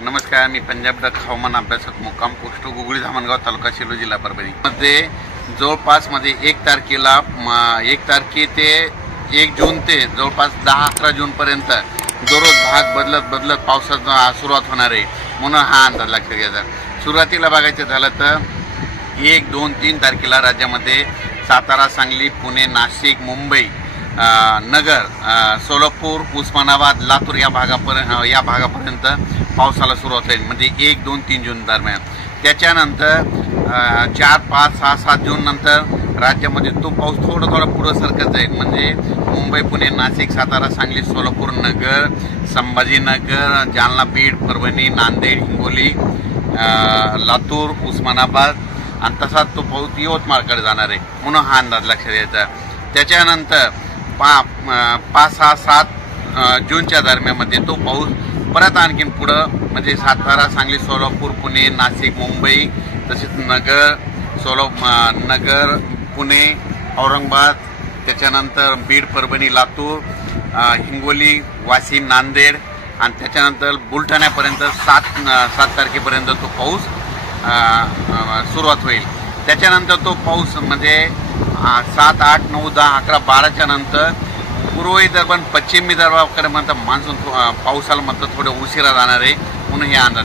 नमस्कार, मी पंजाब डक हवामान अभ्यासक मुक्काम पोस्ट गुगळी धामणगाव तालुका सेलू जिल्हा परभणी मध्ये जवळपास मध्ये 1 तारखेला 1 तारखे ते 1 जून ते जवळपास 10-11 जून पर्यंत दररोज भाग बदलत पावसाचा सुरुवात होणार आहे म्हणून हा अंदाज लक्षात घ्यायचा। सुरुवातीला बघायचं झालं तर 1, 2, 3 तारखेला राज्यामध्ये सातारा, सांगली, पुणे, नाशिक, मुंबई, नगर, सोलापूर, उस्मानाबाद, लातूर या भागापर्यंत पावसाला सुरुवात होईल। म्हणजे 1, 2, 3 जून दरम्यान। त्याच्यानंतर 4, 5, 6, 7 जून नंतर राज्यामध्ये तो पाऊस थोडा पुढे सरकत जाईल। म्हणजे मुंबई, पुणे, नाशिक, सातारा, सांगली, सोलापूर, नगर, संभाजीनगर, जालना, बीड, परभणी, नांदेड, हिंगोली, लातूर, उस्मानाबाद आणि तसाच तो पाऊस यवतमाळकडे जाणार आहे म्हणून हा अंदाज लक्षात घ्यायचा। त्याच्यानंतर 5, 6, 7 जूनच्या दरम्यानमध्ये तो पाऊस परत आणखीन पुढं म्हणजे सातारा, सांगली, सोलापूर, पुणे, नाशिक, मुंबई, तसेच नगर, पुणे, औरंगाबाद, त्याच्यानंतर बीड, परभणी, लातूर, हिंगोली, वाशिम, नांदेड आणि त्याच्यानंतर बुलढाण्यापर्यंत 7 तारखेपर्यंत तो पाऊस सुरुवात होईल। त्याच्यानंतर तो पाऊस म्हणजे 7, 8, 9, 10, 11, 12च्या नंतर पूर्व विदर्भ आणि पश्चिम विदर्भाकडे मान्सून पावसाला थोडं उशिरा जाणार आहे म्हणून हे अंदाज